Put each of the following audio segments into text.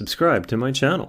subscribe to my channel.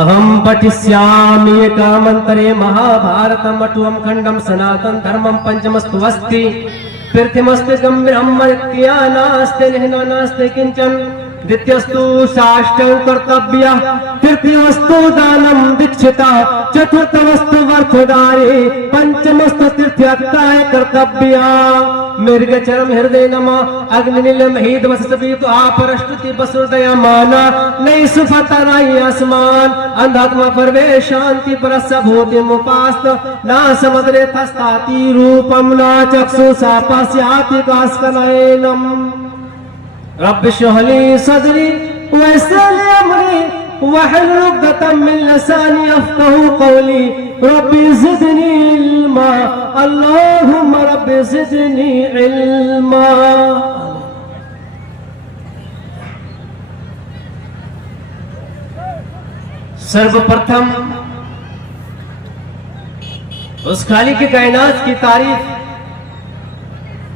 अहम पठिष्यामि एकामन्तरे महाभारतम् अटुवं खण्डं सनातन धर्मं पंचमस्तु अस्ति पृथ्वीमस्ति गम्भीरं मर्त्या नास्ति निह्नो नास्ति किंचन. द्वितीयस्तु साष्टांग कर्तव्यः. तृतीयस्तु दानं दीक्षिता. चतुर्थवस्तु वर्थधारी. पंचमस्तु तीर्थयात्राय कर्तव्या. मृगचरम हृदय नमः अग्निनील महीद वसुपीत आपरष्टुति वसुदया माना नई सुफतराई आसमान अंधात्मा परवे शांति परस भूति मुपास्त ना समुद्रे थस्ताति रूपम ना चक्षु सापास्याति कास्कनयनम. रब्बि श्रह ली सदरी वयस्सिर ली अमरी वहलुल उक़दतम मिन लिसानी यफ़क़हू क़ौली. रब्बि ज़िदनी इल्मा. अल्लाहुम्मा रब्बि ज़िदनी इल्मा. सर्वप्रथम उस खालिक की कायनात की तारीफ,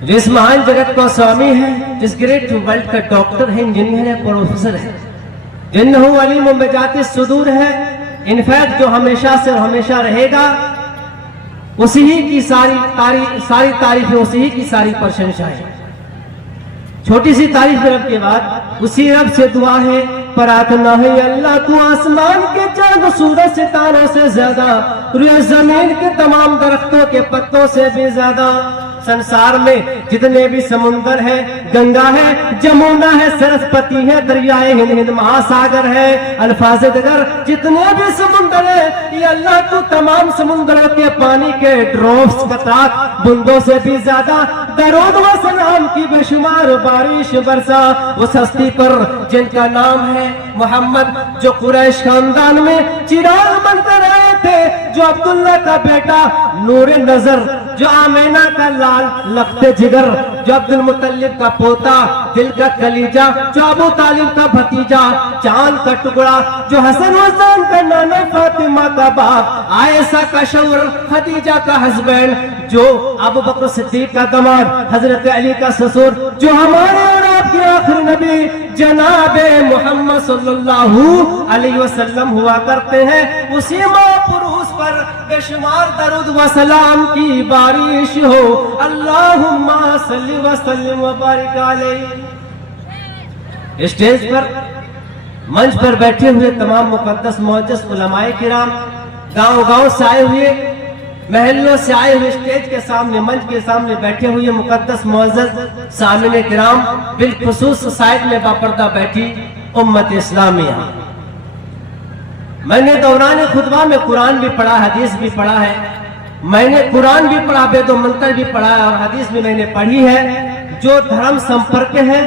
जिस महान जगत का स्वामी है, जिस ग्रेट वर्ल्ड का डॉक्टर है, इंजीनियर है, प्रोफेसर है, जिन्नहु अलीमुम बिज़ाति सुदूर है, इनफैक्ट जो हमेशा से हमेशा रहेगा, उसी ही की सारी तारीफ है, उसी ही की सारी प्रशंसा है. छोटी सी तारीफ रब के बाद उसी रब से दुआ है, प्रार्थना है, अल्लाह तू आसमान के चांद सूरज सितारों से ज्यादा, रुए जमीन के तमाम दरख्तों के पत्तों से भी ज्यादा, संसार में जितने भी समुंदर है, गंगा है, जमुना है, सरस्वती है, दरियाए हिंद महासागर है, अल्फाज दगर जितने भी समुंदर है, ये अल्लाह तू तमाम समुंदरों के पानी के ड्रॉप्स कतरात बूंदों से भी ज्यादा दरूद व सलाम की बेशुमार बारिश बरसा उस हस्ती पर जिनका नाम है मोहम्मद, जो कुरैश खानदान में चिराग बनते रहे थे, जो अब्दुल्ला का बेटा नूर नजर, जो आमीना का लाल लखते जिगर, जो अब्दुल मुत्तलिब का पोता, दिल का कलीजा, जो अबू तालिब का भतीजा, चांद का टुकड़ा, जो हसन हुसैन का नाना, फातिमा का बाप, आयशा का शौहर, खदीजा का हस्बैंड, जो अबू बकर सिद्दीक का दामाद, हजरत अली का ससुर, जो हमारे और आपके आखिरी नबी जनाबे मोहम्मद सल्लल्लाहु अलैहि वसल्लम हुआ करते हैं, उसी महापुरुष पर बेशुमार दरूद व सलाम की बारिश हो. अल्लाहुम्मा सल्लि व सल्लिम व बारिक अलैहि. स्टेज पर, मंच पर बैठे हुए तमाम मुकद्दस मुअज़्ज़ज़ उलमाए किराम, गांव-गांव से आए हुए, महल्लों से आए हुए, स्टेज के सामने, मंच के सामने बैठे हुए मुकद्दस मुअज़्ज़ज़ सामिने किराम, बिलखुसूस साइड में बापर्दा बैठी उम्मत इस्लामिया. मैंने दौरान खुतबा में कुरान भी पढ़ा, हदीस भी पढ़ा है. मैंने कुरान भी पढ़ा, वेद मंत्र भी पढ़ा है, और हदीस भी मैंने पढ़ी है, जो धर्म संपर्क है,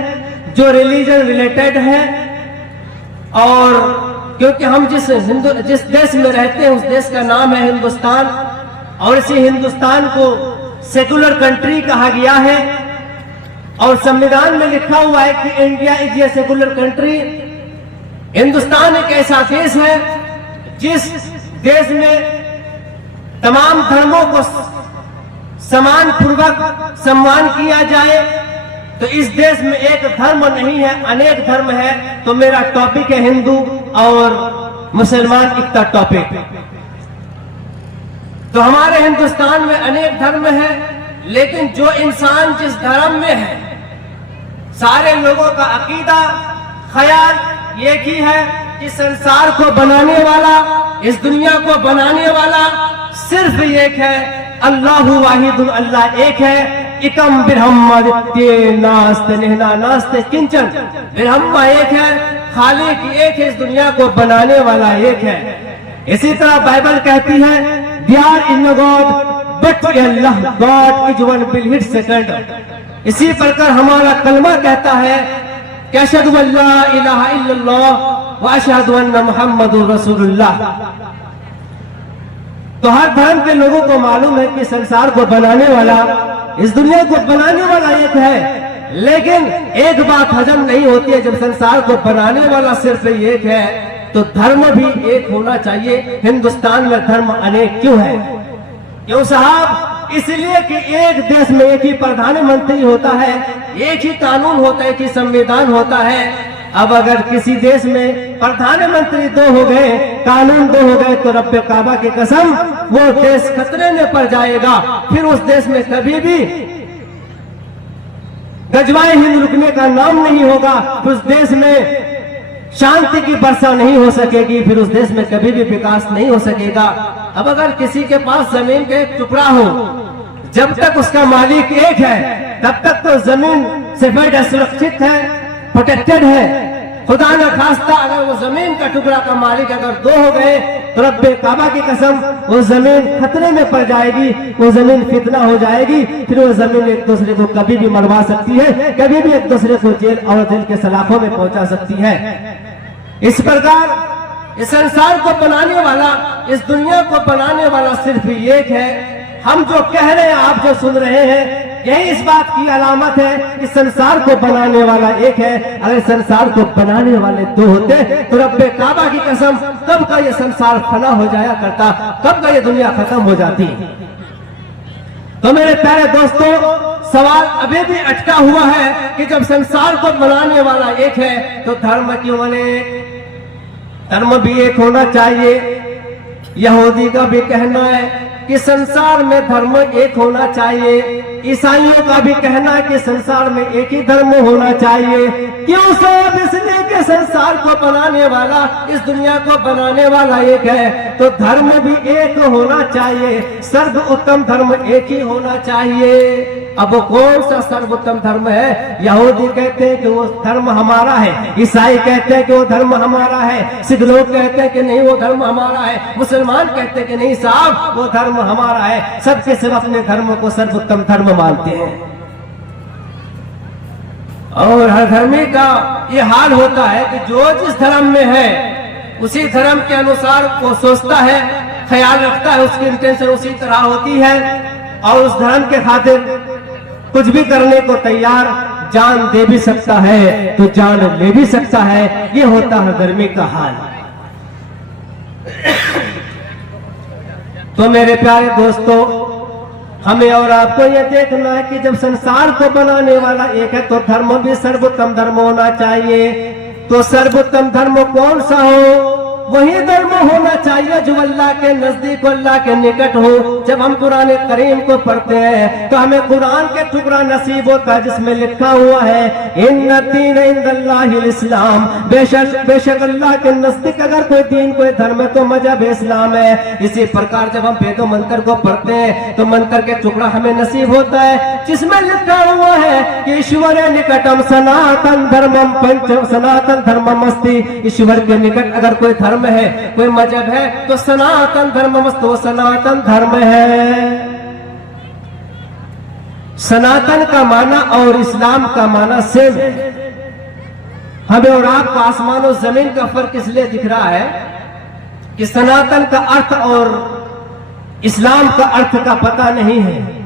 जो रिलीजन रिलेटेड है. और क्योंकि हम जिस देश में रहते हैं, उस देश का नाम है हिंदुस्तान, और इसी हिंदुस्तान को सेकुलर कंट्री कहा गया है, और संविधान में लिखा हुआ है कि India is a secular country. Hindustan एक ऐसा देश है जिस देश में तमाम धर्मों को समान पूर्वक सम्मान किया जाए. तो इस देश में एक धर्म नहीं है, अनेक धर्म है. तो मेरा टॉपिक है हिंदू और मुसलमान एकता टॉपिक. तो हमारे हिंदुस्तान में अनेक धर्म है, लेकिन जो इंसान जिस धर्म में है सारे लोगों का अकीदा ख्याल एक ही है कि संसार को बनाने वाला, इस दुनिया को बनाने वाला सिर्फ एक है, अल्लाहु वाहिदुल, अल्लाह एक है। इकम बिरहम्मादित्य नास्ते निहना नास्ते किंचन, बिरहम्मा एक है, खालिक एक है, इस दुनिया को बनाने वाला एक है। इसी तरह बाइबल कहती है there in God but Allah, God is one bill second. इसी प्रकार हमारा कलमा कहता है कि अशहदु अल्ला इलाहा इल्लल्लाह व अशहदु अन्ना मुहम्मदुर रसूलुल्लाह। तो हर धर्म के लोगों को मालूम है कि संसार को बनाने वाला, इस दुनिया को बनाने वाला एक है, लेकिन एक बात हजम नहीं होती है, जब संसार को बनाने वाला सिर्फ एक है तो धर्म भी एक होना चाहिए। हिंदुस्तान में धर्म अनेक क्यों है? क्यों साहब? इसलिए कि एक देश में एक ही प्रधानमंत्री होता है, एक ही कानून होता है, एक ही संविधान होता है। अब अगर किसी देश में प्रधानमंत्री दो हो गए, कानून दो हो गए, तो रब्बे काबा की कसम वो देश खतरे में पड़ जाएगा। फिर उस देश में कभी भी गजवाए हिंद रुकने का नाम नहीं होगा, उस देश में शांति की वर्षा नहीं हो सकेगी, फिर उस देश में कभी भी विकास नहीं हो सकेगा। अब अगर किसी के पास जमीन का एक टुकड़ा हो, जब तक उसका मालिक एक है तब तक तो जमीन सेफर्ड है, सुरक्षित है, प्रोटेक्टेड है। खुदा न खास्ता अगर वो जमीन का टुकड़ा का मालिक अगर दो हो गए तो रब्बे काबा की कसम वो जमीन खतरे में पड़ जाएगी, वो जमीन फितना हो जाएगी। फिर वो जमीन एक दूसरे को कभी भी मरवा सकती है, कभी भी एक दूसरे को जेल और दिल के सलाखों में पहुंचा सकती है। इस प्रकार इस संसार को बनाने वाला, इस दुनिया को बनाने वाला सिर्फ एक है। हम जो कह रहे हैं, आप जो सुन रहे हैं, यही इस बात की अलामत है कि संसार को बनाने वाला एक है। अगर संसार को बनाने वाले दो होते तो रब्बे काबा की कसम कब का ये संसार फना हो जाया करता, कब का ये दुनिया खत्म हो जाती। तो मेरे प्यारे दोस्तों, सवाल अभी भी अटका हुआ है कि जब संसार को बनाने वाला एक है तो धर्म क्यों अनेक? धर्म भी एक होना चाहिए। यहूदी का भी कहना है कि संसार में धर्म एक होना चाहिए। ईसाइयों का भी कहना है कि संसार में एक ही धर्म होना चाहिए। क्यों साहब? इसलिए कि संसार को बनाने वाला, इस दुनिया को बनाने वाला एक है, तो धर्म भी एक होना चाहिए। सर्वोत्तम धर्म एक ही होना चाहिए। अब वो कौन सा सर्वोत्तम धर्म है? यहूदी कहते हैं कि वो धर्म हमारा है, ईसाई कहते हैं कि वो धर्म हमारा है, सिख लोग कहते हैं कि नहीं वो धर्म हमारा है, मुसलमान कहते हैं कि नहीं साहब वो धर्म हमारा है। सबके सब अपने धर्म को सर्वोत्तम धर्म मानते हैं। और हर धर्मी का ये हाल होता है कि जो जिस धर्म में है उसी धर्म के अनुसार वो सोचता है, ख्याल रखता है, उसकी इंटेंशन उसी तरह होती है और उस धर्म के खातिर कुछ भी करने को तैयार, जान दे भी सकता है तो जान ले भी सकता है। ये होता है धर्मी का हाल। तो मेरे प्यारे दोस्तों, हमें और आपको यह देखना है कि जब संसार को बनाने वाला एक है तो धर्म भी सर्वोत्तम धर्म होना चाहिए। तो सर्वोत्तम धर्म कौन सा हो? वही धर्म होना चाहिए जो अल्लाह के नजदीक, अल्लाह के निकट हो। जब हम कुरान करीम को पढ़ते हैं तो हमें कुरान के टुकड़ा नसीब होता है जिसमें लिखा हुआ है इन्ना दीन इंदल्लाहिल इस्लाम, बेशक अल्लाह के नजदीक अगर कोई दीन, कोई धर्म है तो मजहब इस्लाम है। इसी प्रकार जब हम वेदों मंत्र को पढ़ते हैं तो मंत्र के टुकड़ा हमें नसीब होता है जिसमें लिखा हुआ है कि ईश्वर निकटम सनातन धर्मम पंच सनातन धर्मम अस्ति। ईश्वर के निकट अगर कोई धर्म है, कोई मजहब है तो सनातन धर्म मस्त, वो सनातन धर्म है। सनातन का माना और इस्लाम का माना सेम है। हमें और आपको आसमान और जमीन का फर्क इसलिए दिख रहा है कि सनातन का अर्थ और इस्लाम का अर्थ का पता नहीं है।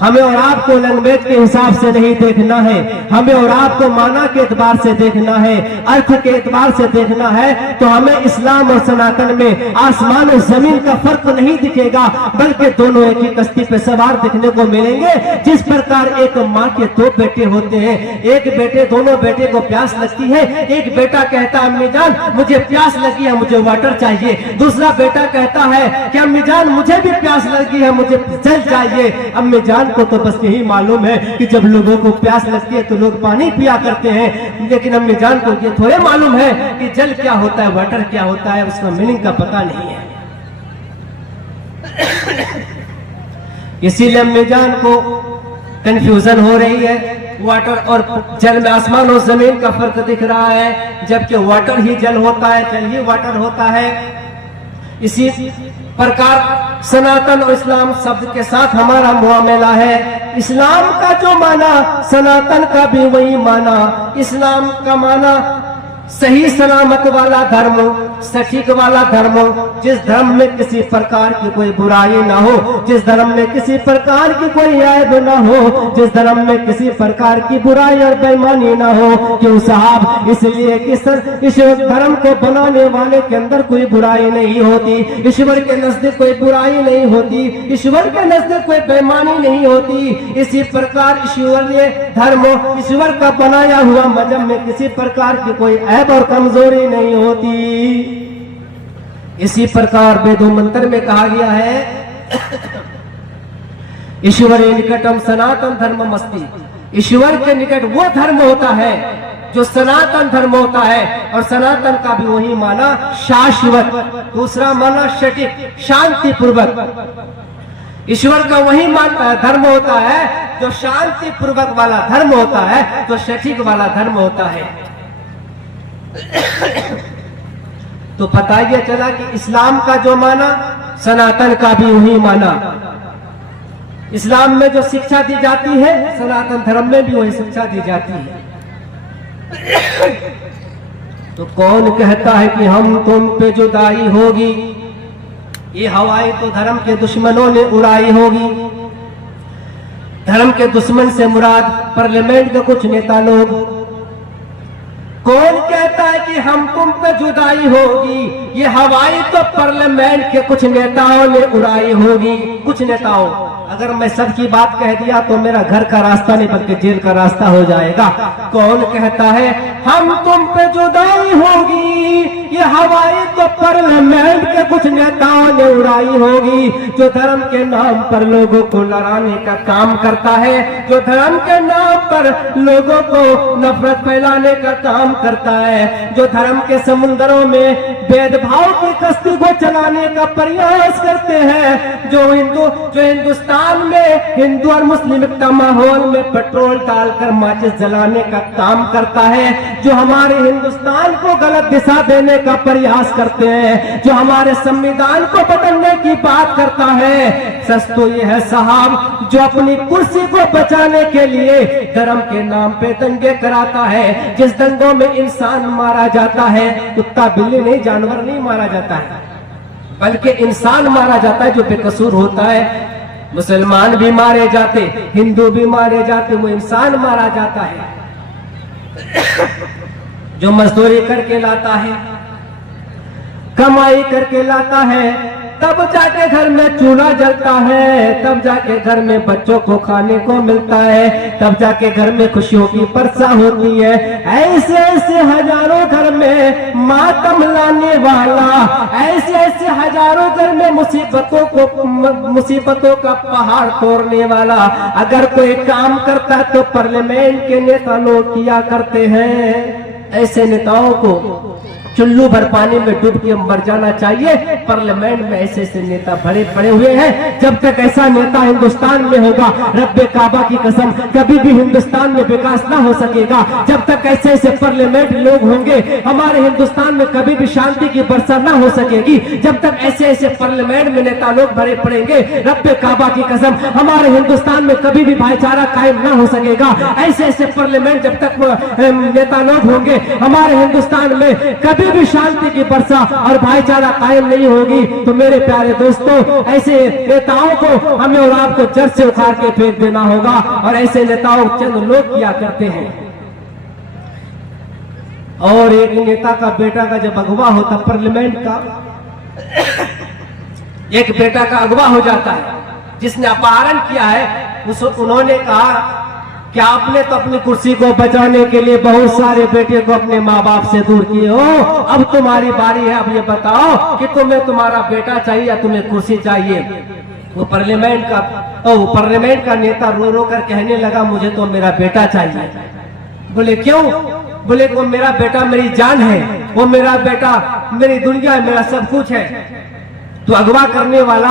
हमें और आपको लैंग्वेज के हिसाब से नहीं देखना है, हमें और आपको माना के एतबार से देखना है, अर्थ के एतबार से देखना है। तो हमें इस्लाम और सनातन में आसमान और जमीन का फर्क नहीं दिखेगा, बल्कि दोनों एक ही कश्ती पे सवार दिखने को मिलेंगे। जिस प्रकार एक माँ के दो बेटे होते हैं, एक बेटे, दोनों बेटे को प्यास लगती है, एक बेटा कहता है अम्मी जान मुझे प्यास लगी है, मुझे वाटर चाहिए। दूसरा बेटा कहता है कि अम्मी जान मुझे भी प्यास लगी है, मुझे जल चाहिए। अम्मी जान को तो बस यही मालूम है कि जब लोगों को प्यास लगती है तो लोग पानी पिया करते हैं, लेकिन अम्मी जान को ये थोड़े मालूम है कि जल क्या होता है, वाटर क्या होता है, उसका मीनिंग का पता नहीं है। इसीलिए अम्मी जान को कंफ्यूजन हो रही है। वाटर और जल में आसमान और जमीन का फर्क दिख रहा है, जबकि वाटर ही जल होता है, जल ही वाटर होता है। इसी प्रकार सनातन और इस्लाम शब्द के साथ हमारा मुआमला है। इस्लाम का जो माना सनातन का भी वही माना। इस्लाम का माना सही सलामत वाला धर्म, सटीक वाला धर्म, जिस धर्म में किसी प्रकार की कोई बुराई ना हो, जिस धर्म में किसी प्रकार की कोई ऐब ना हो, जिस धर्म में किसी प्रकार की बुराई और बेईमानी ना हो। क्यों साहब? इसलिए कि इस धर्म को बनाने वाले के अंदर कोई बुराई नहीं होती, ईश्वर के नजदीक कोई बुराई नहीं होती, ईश्वर के नजदीक कोई बेईमानी नहीं होती। इसी प्रकार ईश्वरीय धर्म, ईश्वर का बनाया हुआ मजहब में किसी प्रकार की कोई ऐब और कमजोरी नहीं होती। इसी प्रकार वेदों मंत्र में कहा गया है ईश्वर निकटम सनातन धर्म अस्ति। ईश्वर के निकट वो धर्म होता है जो सनातन धर्म होता है, और सनातन का भी वही माना शाश्वत, दूसरा माना सटीक, शांति पूर्वक। ईश्वर का वही धर्म होता है जो शांति पूर्वक वाला धर्म होता है, जो सटीक वाला धर्म होता है। तो पता यह चला कि इस्लाम का जो माना सनातन का भी वही माना। इस्लाम में जो शिक्षा दी जाती है सनातन धर्म में भी वही शिक्षा दी जाती है। तो कौन कहता है कि हम तुम पे जुदाई होगी? ये हवाएं तो धर्म के दुश्मनों ने उड़ाई होगी। धर्म के दुश्मन से मुराद पार्लियामेंट के कुछ नेता लोग। कौन कहता है कि हम तुम पे जुदाई होगी? ये हवाई तो पार्लियामेंट के कुछ नेताओं ने उड़ाई होगी, कुछ नेताओं। अगर मैं सच की बात कह दिया तो मेरा घर का रास्ता नहीं बल्कि जेल का रास्ता हो जाएगा। कौन कहता है हम तुम पे जुदाई होगी? ये हवाई तो पार्लियामेंट के कुछ नेताओं ने उड़ाई होगी, जो धर्म के नाम पर लोगों को लड़ाने का काम करता है, जो धर्म के नाम पर लोगों को नफरत फैलाने का काम करता है, जो धर्म के समुद्रों में भेदभाव की कश्ती को चलाने का प्रयास करते हैं, जो हिंदुस्तान में हिंदू और मुस्लिम का माहौल में पेट्रोल डालकर माचिस जलाने का काम करता है, जो हमारे हिंदुस्तान को गलत दिशा देने का प्रयास करते हैं, जो हमारे संविधान को बदलने की बात करता है। सच तो ये है साहब, जो अपनी कुर्सी को बचाने के लिए धर्म के नाम पे दंगे कराता है, जिस दंगों में इंसान मारा जाता है, कुत्ता बिल्ली नहीं, जानवर नहीं मारा जाता है, बल्कि इंसान मारा जाता है जो बेकसूर होता है। मुसलमान भी मारे जाते, हिंदू भी मारे जाते, वो इंसान मारा जाता है। जो मजदूरी करके लाता है, कमाई करके लाता है, तब जाके घर में चूल्हा जलता है, तब जाके घर में बच्चों को खाने को मिलता है, तब जाके घर में खुशियों की वर्षा होती है। ऐसे ऐसे हजारों घर में मातम लाने वाला, ऐसे ऐसे हजारों घर में मुसीबतों का पहाड़ तोड़ने वाला अगर कोई काम करता तो पार्लियामेंट के नेता लोग किया करते हैं। ऐसे नेताओं को चुल्लू भर पानी में डूब के मर जाना चाहिए। पार्लियामेंट में ऐसे ऐसे नेता भरे पड़े हुए हैं। जब तक ऐसा नेता हिंदुस्तान में होगा, रब्बे काबा की कसम, कभी भी हिंदुस्तान में विकास ना हो सकेगा। जब तक ऐसे ऐसे पार्लियामेंट लोग होंगे, हमारे हिंदुस्तान में कभी भी शांति की वर्षा ना हो सकेगी। जब तक ऐसे ऐसे पार्लियामेंट में नेता लोग भरे पड़ेंगे, रब्बे काबा की कसम, हमारे हिंदुस्तान में कभी भी भाईचारा कायम ना हो सकेगा। ऐसे ऐसे पार्लियामेंट जब तक नेता लोग होंगे, हमारे हिंदुस्तान में कभी भी शांति की वर्षा और भाईचारा कायम नहीं होगी। तो मेरे प्यारे दोस्तों, ऐसे नेताओं को हमें और आपको जड़ से उखाड़ के फेंक देना होगा। और ऐसे नेताओं चंद लोग किया करते हैं। और एक नेता का बेटा का जब अगवा होता, पार्लियामेंट का एक बेटा का अगवा हो जाता है जिसने अपहरण किया है, उन्होंने कहा क्या आपने तो अपनी कुर्सी को बचाने के लिए बहुत सारे बेटे को अपने माँ बाप से दूर किए हो, अब तुम्हारी बारी है। अब ये बताओ कि तुम्हें तुम्हारा बेटा चाहिए या तुम्हें कुर्सी चाहिए। वो पार्लियामेंट का नेता रो रो कर कहने लगा मुझे तो मेरा बेटा चाहिए। बोले क्यों? बोले वो मेरा बेटा मेरी जान है, वो मेरा बेटा मेरी दुनिया है, मेरा सब कुछ है। तो अगवा करने वाला,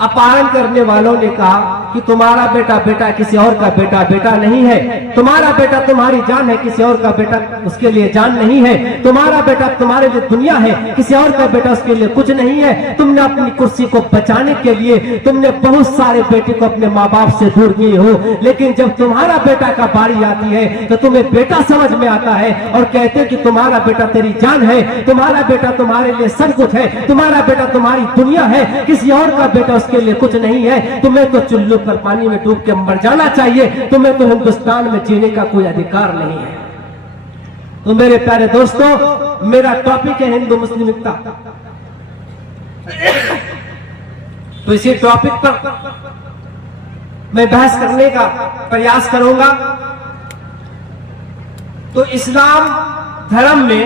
अपहरण करने वालों ने कहा कि तुम्हारा बेटा किसी और का बेटा नहीं है, तुम्हारा बेटा तुम्हारी जान है, किसी और का बेटा उसके लिए जान नहीं है, तुम्हारा बेटा तुम्हारे लिए दुनिया है, किसी और का बेटा उसके लिए कुछ नहीं है। तुमने अपनी कुर्सी को बचाने के लिए तुमने बहुत सारे बेटे को अपने माँ बाप से दूर किए हो, लेकिन जब तुम्हारा बेटा का बारी आती है तो तुम्हें बेटा समझ में आता है और कहते हैं कि तुम्हारा बेटा तेरी जान है, तुम्हारा बेटा तुम्हारे लिए सब कुछ है, तुम्हारा बेटा तुम्हारी दुनिया है, किसी और का बेटा उसके लिए कुछ नहीं है। तुम्हें तो चुल्लू पर पानी में डूब के मर जाना चाहिए, तुम्हें तो हिंदुस्तान में जीने का कोई अधिकार नहीं है। तो मेरे प्यारे दोस्तों, मेरा टॉपिक है हिंदू मुस्लिम एकता। तो इसी टॉपिक पर मैं बहस करने का प्रयास करूंगा। तो इस्लाम धर्म में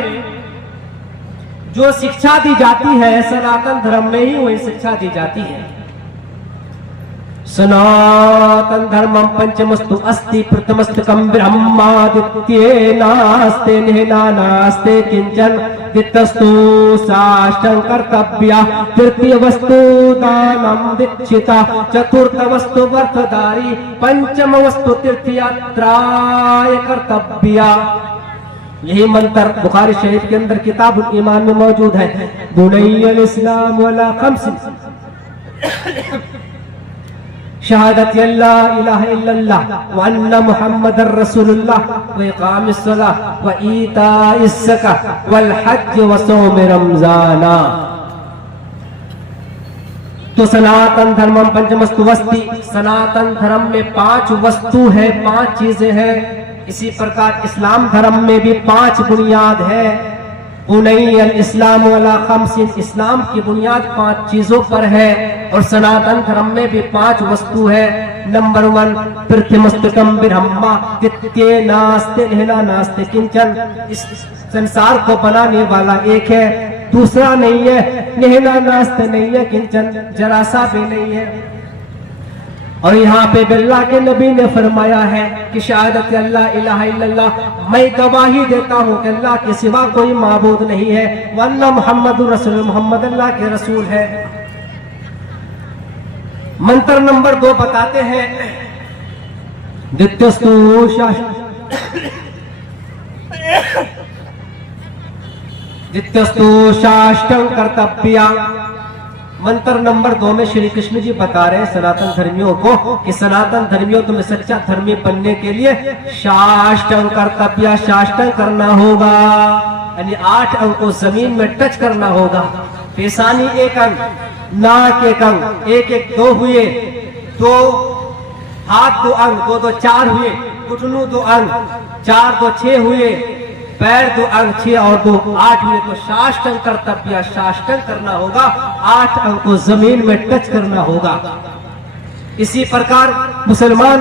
जो शिक्षा दी जाती है, सनातन धर्म में ही वही शिक्षा दी जाती है। सनातन धर्मम पंचमस्तु अस्ति प्रथमस्तकं ब्रह्मादित्ये नास्ते नेना नास्ते किंचन द्वितीयस्तु साष्टं कर्तव्या तृतीय वस्तु दानं दीक्षिता चतुर्थ वस्तु व्रतधारी पंचम वस्तु तीर्थयात्राय कर्तव्या। यही मंत्र बुखारी शरीफ के अंदर किताब ईमान में मौजूद है। बुनैयल इस्लाम वला खम्स शहादत अल्ला इलाहा इल्लल्लाह व अन्ना मुहम्मदर रसूलुल्लाह व इकामिस सलाह व ईताइस ज़कात वल हज व सौम रमजाना। तो सनातन धर्मम पंचमस्तु वस्ति, सनातन धर्म में 5 वस्तु है, 5 चीजें हैं। इसी प्रकार इस्लाम धर्म में भी 5 बुनियाद है। बुनैयल इस्लाम वला खम्सिन, इस्लाम की बुनियाद 5 चीजों पर है। और सनातन धर्म में भी 5 वस्तु है। नंबर 1 पृथ्वीमस्तकं ब्रह्मा द्वितीय नास्ते नेना नास्ते किंचन, इस संसार को बनाने वाला एक है, दूसरा नहीं है, नेना नास्ते नहीं है, किंचन जरा सा भी नहीं है। और यहाँ पे अल्लाह के नबी ने फरमाया है कि शहादत अल्लाह इलाहा इल्लल्लाह, मैं गवाही देता हूँ कि अल्लाह के सिवा कोई माबूद नहीं है, वन्ना मुहम्मदुर रसूल, मोहम्मद अल्लाह के रसूल है। मंत्र नंबर 2 बताते हैं, द्वितीयस्तु शाष्टं कर्तव्या। मंत्र नंबर 2 में श्री कृष्ण जी बता रहे हैं सनातन धर्मियों को कि सनातन धर्मियों तुम्हें सच्चा धर्मी बनने के लिए शाष्टंग कर्तव्य, शाष्टंग करना होगा, यानी 8 अंग को जमीन में टच करना होगा। पेशानी 1 अंग, नाक 1 अंग, 1 2 हुए, 2 हाथ 2 अंग, 2 4 हुए, घुटनों 2 अंग, 4 2 6 हुए, पैर 2 अंग 6 और 2 8 हुए। तो शाष्टंग कर्तव्य, शाष्टंग करना होगा, 8 अंग को जमीन में टच करना होगा। इसी प्रकार मुसलमान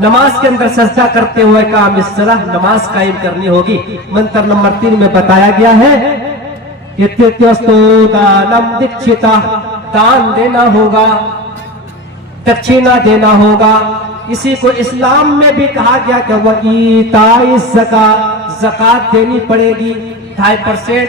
नमाज के अंदर सजदा करते हुए काम इस तरह नमाज कायम करनी होगी। मंत्र नंबर 3 में बताया गया है कि तृतीयस्तु दानं दीक्षिता, दान देना होगा, दक्षिणा देना होगा। इसी को इस्लाम में भी कहा गया कि वह ईताइस ज़कात, ज़कात देनी पड़ेगी 2.5%।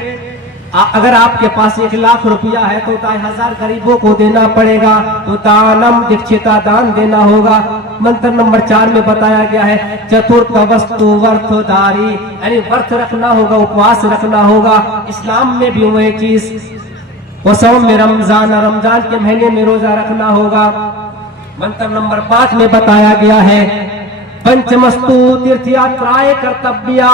अगर आपके पास 1 लाख रुपया है तो 2,500 गरीबों को देना पड़ेगा। तो दानम दीक्षिता, दान देना होगा। मंत्र नंबर 4 में बताया गया है चतुर्थ वस्तु व्रतधारी, यानी व्रत रखना होगा, उपवास रखना होगा। इस्लाम में भी वही चीज, वो सौम में रमजान, रमजान के महीने में रोजा रखना होगा। मंत्र नंबर 5 में बताया गया है पंचमस्तु तीर्थयात्राए कर्तव्या,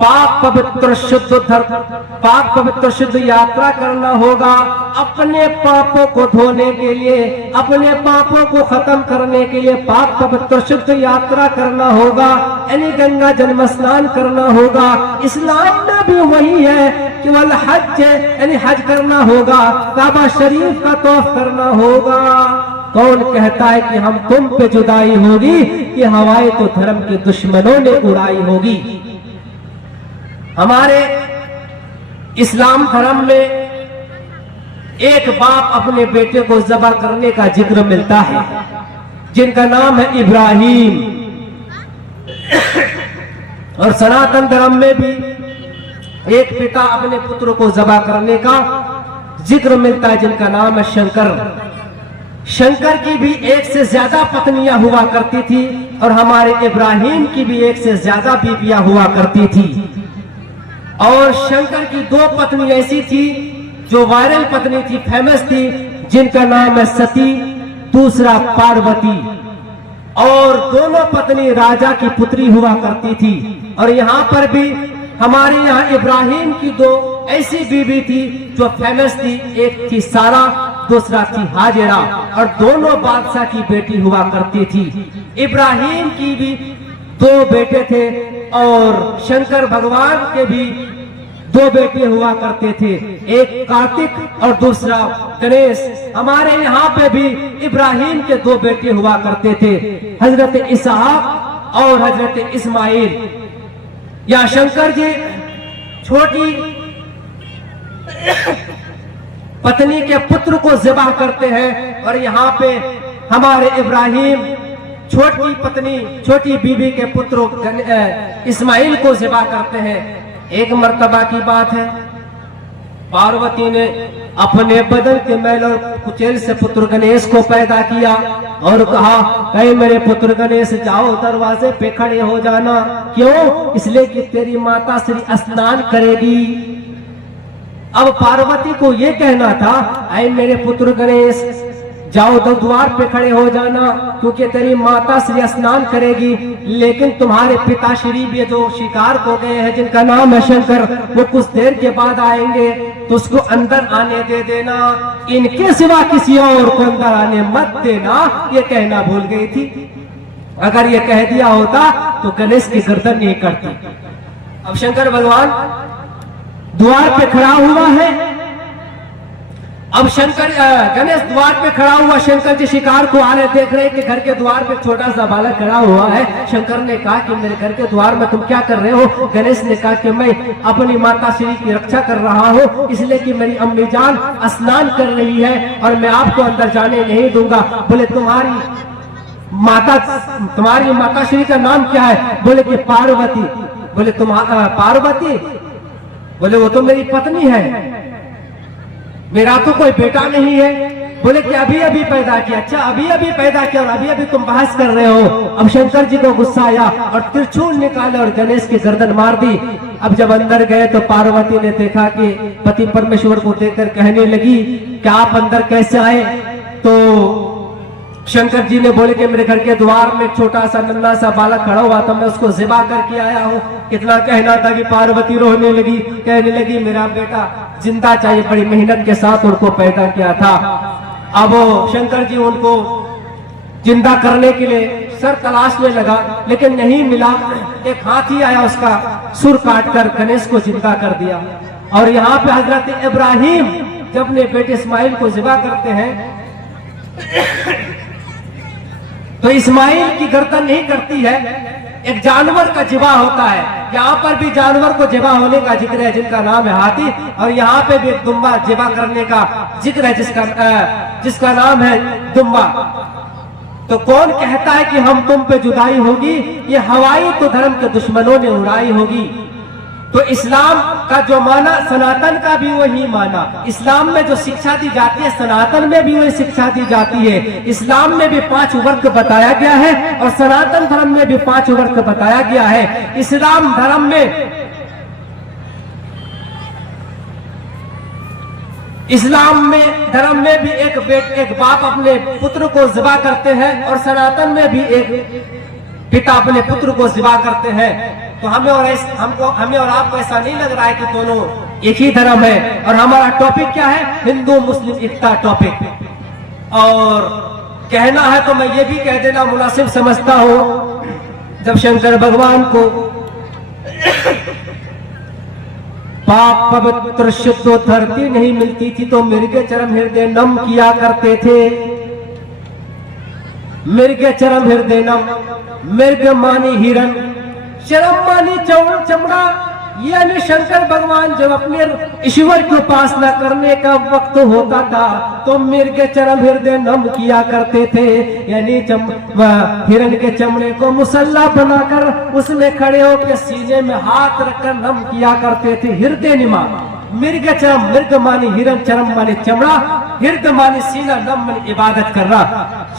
पाक पवित्र शुद्ध धर्म, पाक पवित्र शुद्ध यात्रा करना होगा। अपने पापों को धोने के लिए, अपने पापों को खत्म करने के लिए पाक पवित्र शुद्ध यात्रा करना होगा, यानी गंगा जन्म स्नान करना होगा। इस्लाम में भी वही है कि वल हज, यानी हज करना होगा, काबा शरीफ का तौफ करना होगा। कौन कहता है कि हम तुम पे जुदाई होगी, ये हवाएं तो धर्म के दुश्मनों ने उड़ाई होगी। हमारे इस्लाम धर्म में एक बाप अपने बेटे को ज़बह करने का जिक्र मिलता है, जिनका नाम है इब्राहिम। और सनातन धर्म में भी एक पिता अपने पुत्र को ज़बह करने का जिक्र मिलता है, जिनका नाम है शंकर। शंकर की भी एक से ज्यादा पत्नियां हुआ करती थी और हमारे इब्राहिम की भी एक से ज्यादा बीवियां हुआ करती थी। और शंकर की दो पत्नी ऐसी थी जो वायरल पत्नी थी, फेमस थी, जिनका नाम है सती, दूसरा पार्वती। और दोनों पत्नी राजा की पुत्री हुआ करती थी। और यहाँ पर भी हमारे यहाँ इब्राहिम की दो ऐसी बीवी थी जो फेमस थी, एक थी सारा, दूसरा थी हाजिरा, और दोनों बादशाह की बेटी हुआ करती थी। इब्राहिम की भी दो बेटे थे और शंकर भगवान के भी दो बेटे हुआ करते थे, एक कार्तिक और दूसरा गणेश। हमारे यहाँ पे भी इब्राहिम के दो बेटे हुआ करते थे, हजरत इसहाक और हजरत इस्माइल। या शंकर जी छोटी पत्नी के पुत्र को ज़िबा करते हैं और यहाँ पे हमारे इब्राहिम छोटी पत्नी, छोटी बीबी के पुत्र इस्माइल को ज़िबा करते हैं। एक मर्तबा की बात है, पार्वती ने अपने बदन के मैल और कुचेल से पुत्र गणेश को पैदा किया और कहा, कहीं मेरे पुत्र गणेश जाओ दरवाजे पे खड़े हो जाना। क्यों? इसलिए कि तेरी माता श्री स्नान करेगी। अब पार्वती को ये कहना था, ऐ मेरे पुत्र गणेश जाओ तो द्वार पे खड़े हो जाना, क्योंकि तेरी माता श्री स्नान करेगी। लेकिन तुम्हारे पिता श्री भी जो शिकार को गए हैं, जिनका नाम है शंकर, वो कुछ देर के बाद आएंगे, तो उसको अंदर आने दे देना, इनके सिवा किसी और को अंदर आने मत देना। ये कहना भूल गई थी। अगर ये कह दिया होता तो गणेश की गर्दन नहीं करती। अब शंकर भगवान द्वार पे खड़ा हुआ है। अब शंकर गणेश द्वार पे खड़ा हुआ, शंकर जी शिकार को आ रहे, देख रहे कि घर के द्वार पे छोटा सा बालक खड़ा हुआ है। शंकर ने कहा कि मेरे घर के द्वार में तुम क्या कर रहे हो? गणेश ने कहा कि मैं अपनी माता श्री की रक्षा कर रहा हूँ, इसलिए कि मेरी अम्मी जान स्नान कर रही है और मैं आपको अंदर जाने नहीं दूंगा। बोले तुम्हारी माता श्री का नाम क्या है? बोले कि पार्वती। बोले पार्वती? बोले वो तो मेरी पत्नी है, मेरा तो कोई बेटा नहीं है। बोले कि अभी अभी पैदा किया। अच्छा, अभी अभी पैदा किया और अभी अभी तुम बहस कर रहे हो। अब शंकर जी को गुस्सा आया और त्रिशूल निकाले और गणेश की गर्दन मार दी। अब जब अंदर गए तो पार्वती ने देखा कि पति परमेश्वर को देखकर कहने लगी कि आप अंदर कैसे आए? तो शंकर जी ने बोले कि मेरे घर के द्वार में छोटा सा नन्हा सा बालक खड़ा हुआ था, मैं उसको ज़िबा करके आया हूँ। इतना कहना था कि पार्वती रोने लगी, कहने लगी मेरा बेटा जिंदा चाहिए, बड़ी मेहनत के साथ उनको पैदा किया था। अब शंकर जी उनको जिंदा करने के लिए सर तलाशने लगा, लेकिन नहीं मिला। एक हाथी आया, उसका सुर काटकर गणेश को जिंदा कर दिया। और यहाँ पे हजरत इब्राहिम जब अपने बेटे इस्माइल को ज़िबा करते हैं तो इस्माइल की गर्दन नहीं करती है, एक जानवर का ज़िबा होता है। यहाँ पर भी जानवर को ज़िबा होने का जिक्र है, जिनका नाम है हाथी। और यहाँ पे भी दुम्बा ज़िबा करने का जिक्र है, जिसका नाम है दुम्बा। तो कौन कहता है कि हम तुम पे जुदाई होगी? ये हवाई तो धर्म के दुश्मनों ने उड़ाई होगी। तो इस्लाम का जो माना, सनातन का भी वही माना। इस्लाम में जो शिक्षा दी जाती है, सनातन में भी वही शिक्षा दी जाती है। इस्लाम में भी 5 वर्ग बताया गया है और सनातन धर्म में भी 5 वर्ग बताया गया है। इस्लाम धर्म में भी एक बाप अपने पुत्र को ज़िबा करते हैं और सनातन में भी एक पिता अपने पुत्र को ज़िबा करते हैं। तो हमें और आपको ऐसा नहीं लग रहा है कि दोनों एक ही धर्म है। और हमारा टॉपिक क्या है? हिंदू मुस्लिम एकता टॉपिक। और कहना है तो मैं ये भी कह देना मुनासिब समझता हूं, जब शंकर भगवान को पाक पवित्र शुद्ध धरती नहीं मिलती थी तो मृग चरम हृदय नम किया करते थे। मृग चरम हृदय नम, मृग मानी हिरण, चरम मानी चमड़ा, यानी शंकर भगवान जब अपने ईश्वर की उपासना करने का वक्त होता था तो मिर्ग चरम हृदय नम किया करते थे, यानी हिरण के चमड़े को मुसल्ला बनाकर उसमें खड़े होकर सीने में हाथ रखकर नम किया करते थे। हृदय निमा मिर्ग चरम, मिर्ग मानी हिरण, चरम मानी चमड़ा, हृदय मानी सीना, नम मानी इबादत करना।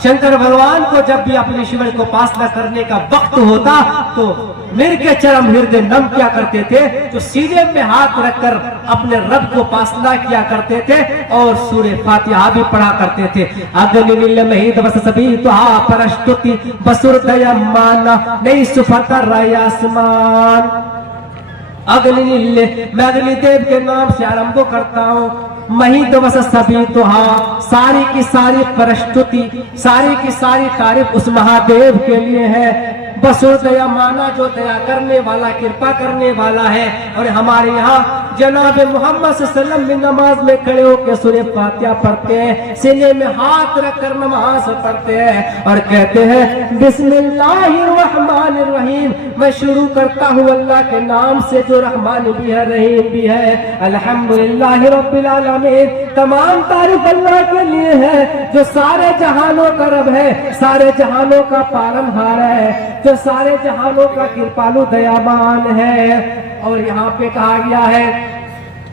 शंकर भगवान को जब भी अपने ईश्वर को उपासना करने का वक्त होता तो मिर्ग चरम हृदय नम क्या करते थे, तो सीने में हाथ रखकर अपने रब को उपासना किया करते थे और सूरह फातिहा भी पढ़ा करते थे। अग्निल महिद बस सभी तो परस्तुति बसुरदया माना नहीं सुफता राय आसमान। अग्निल, मैं अग्निदेव के नाम से आरंभ करता हूँ। मही दिवस सभी तो सारी की सारी प्रस्तुति, सारी की सारी तारीफ उस महादेव के लिए है। बसुर दया माना, जो दया करने वाला, कृपा करने वाला है। और हमारे यहाँ जनाब मोहम्मद सल्लल्लाहु अलैहि वसल्लम नमाज में खड़े होकर सूरह फातिहा पढ़ते हैं, सीने में हाथ रखकर नमाज पढ़ते हैं और कहते हैं बिस्मिल्लाहिर्रहमानिर्रहीम, मैं शुरू करता हूँ अल्लाह के नाम से जो रहमान भी है रहीम भी है। अल्हम्दुलिल्लाहि रब्बिल आलमीन, तमाम तारीफ अल्लाह के लिए है जो सारे जहानों का रब है, सारे जहानों का पालनहार है, जो सारे जहानों का कृपालु दयावान है। और यहाँ पे कहा गया है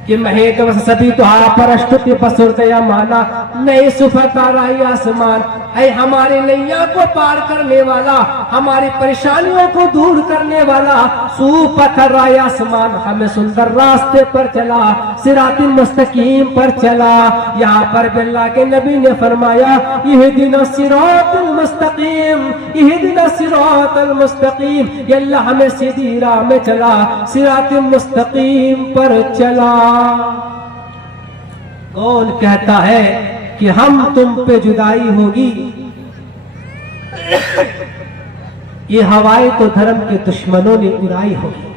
कि महेक सभी तुहारा परस्तुति बसुर दया माना नई सुफता राही आसमान। ऐ हमारे नैया को पार करने वाला, हमारी परेशानियों को दूर करने वाला, सुपथर राही आसमान, हमें सुंदर रास्ते पर चला, सिरातिल मुस्तकीम पर चला। यहाँ पर अल्लाह के नबी ने फरमाया इहदिना सिरातल मुस्तकीम, इहदिना सिरातल मुस्तकीम, ये अल्लाह हमें सीधी राह में चला, सिरातिल मुस्तकीम पर चला। कौन कहता है कि हम तुम पे जुदाई होगी? ये हवाएं तो धर्म के दुश्मनों ने उड़ाई होगी।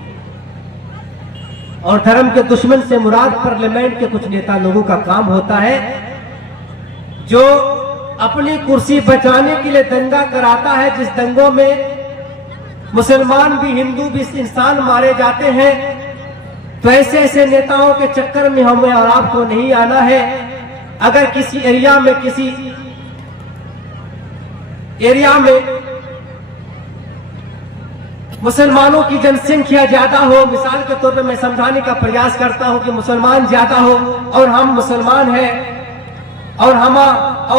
और धर्म के दुश्मन से मुराद पार्लियामेंट के कुछ नेता लोगों का काम होता है जो अपनी कुर्सी बचाने के लिए दंगा कराता है, जिस दंगों में मुसलमान भी हिंदू भी इंसान मारे जाते हैं। तो ऐसे ऐसे नेताओं के चक्कर में हमें और आपको नहीं आना है। अगर किसी एरिया में मुसलमानों की जनसंख्या ज्यादा हो, मिसाल के तौर पे मैं समझाने का प्रयास करता हूं कि मुसलमान ज्यादा हो और हम मुसलमान हैं और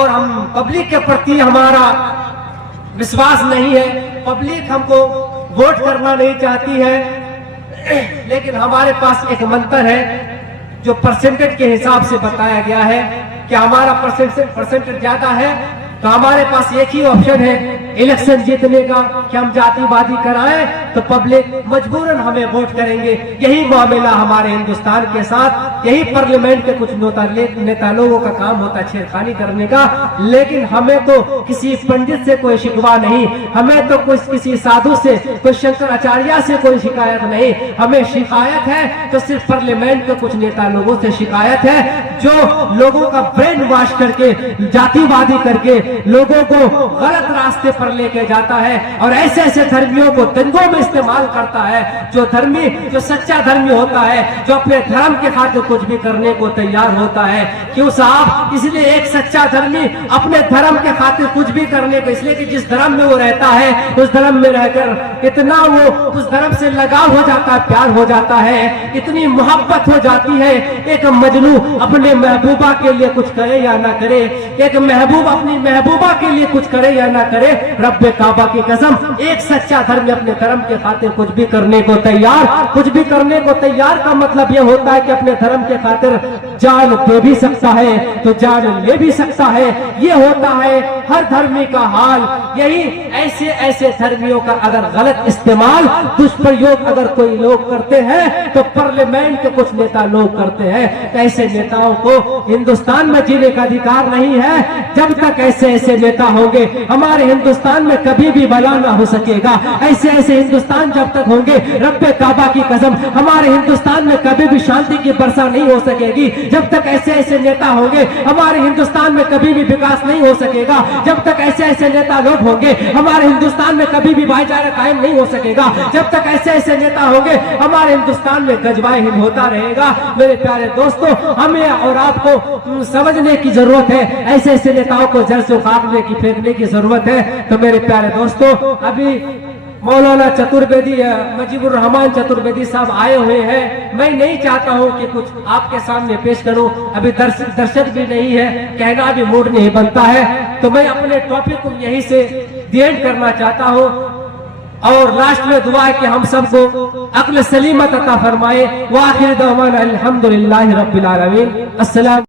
हम पब्लिक के प्रति हमारा विश्वास नहीं है, पब्लिक हमको वोट करना नहीं चाहती है, लेकिन हमारे पास एक मंत्र है जो परसेंटेज के हिसाब से बताया गया है कि हमारा परसेंटेज ज्यादा है तो हमारे पास एक ही ऑप्शन है इलेक्शन जीतने का कि हम जातिवादी कराएं तो पब्लिक मजबूरन हमें वोट करेंगे। यही मामला हमारे हिंदुस्तान के साथ, यही पार्लियामेंट के कुछ नेता लोगों का काम होता है छेड़खानी करने का। लेकिन हमें तो किसी पंडित से कोई शिकवा नहीं, हमें तो किसी साधु से, कोई शंकराचार्य से कोई शिकायत नहीं। हमें शिकायत है तो सिर्फ पार्लियामेंट के कुछ नेता लोगों से शिकायत है जो लोगों का ब्रेन वॉश करके, जातिवादी करके लोगों को गलत रास्ते पर लेके जाता है और ऐसे ऐसे धर्मियों को दंगों में इस्तेमाल करता है। जो सच्चा धर्मी होता है, जो अपने धर्म के खातिर कुछ भी करने को तैयार होता है। क्यों साहब? इसलिए एक सच्चा धर्मी अपने धर्म के खातिर कुछ भी करने को, इसलिए कि जिस धर्म में वो रहता है उस धर्म में रहकर इतना वो उस धर्म से लगाव हो जाता है, प्यार हो जाता है, इतनी मोहब्बत हो जाती है। एक मजनू अपने महबूबा के लिए कुछ करे या ना करे, एक महबूब अपनी महबूबा के लिए कुछ करे या ना करे, रब्बे काबा की कसम एक सच्चा धर्म अपने धर्म के खातिर कुछ भी करने को तैयार। कुछ भी करने को तैयार का मतलब यह होता है कि अपने धर्म के खातिर जान दे भी सकता है तो जान ले भी सकता है। ये होता है हर धर्मी का हाल। यही ऐसे ऐसे धर्मियों का अगर गलत इस्तेमाल, दुष्प्रयोग अगर कोई लोग करते हैं तो पार्लियामेंट के कुछ नेता लोग करते हैं। ऐसे नेताओं को हिंदुस्तान में जीने का अधिकार नहीं है। जब तक ऐसे ऐसे नेता होंगे हमारे हिंदुस्तान में कभी भी भला ना हो सकेगा। ऐसे ऐसे हिंदुस्तान जब तक होंगे, रब्बे काबा की कसम हमारे हिंदुस्तान में कभी भी शांति की वर्षा नहीं हो सकेगी। जब तक ऐसे ऐसे नेता होंगे हमारे हिंदुस्तान में कभी भी विकास नहीं हो सकेगा। जब तक ऐसे ऐसे नेता लोग होंगे हमारे हमारे हिंदुस्तान में कभी भी भाईचारा कायम नहीं हो सकेगा जब तक ऐसे ऐसे नेता होंगे। हमारे हिंदुस्तान में गजबाए हिंद होता रहेगा। मेरे प्यारे दोस्तों, हमें और आपको समझने की जरूरत है, ऐसे ऐसे नेताओं को जड़ से उखाड़ने की, फेंकने की जरूरत है। तो मेरे प्यारे दोस्तों, अभी मौलाना चतुर्वेदी, मुजीबुर रहमान चतुर्वेदी साहब आए हुए हैं। मैं नहीं चाहता हूं कि कुछ आपके सामने पेश करूं, अभी दर्शक भी नहीं है, कहना भी मूड नहीं बनता है। तो मैं अपने टॉपिक को यहीं से एंड करना चाहता हूं और लास्ट में दुआ है कि हम सबको अक्ल सलीमत अता फरमाए। व आखिर दअवाना अल्हम्दुलिल्लाहि रब्बिल आलमीन। अस्सलाम।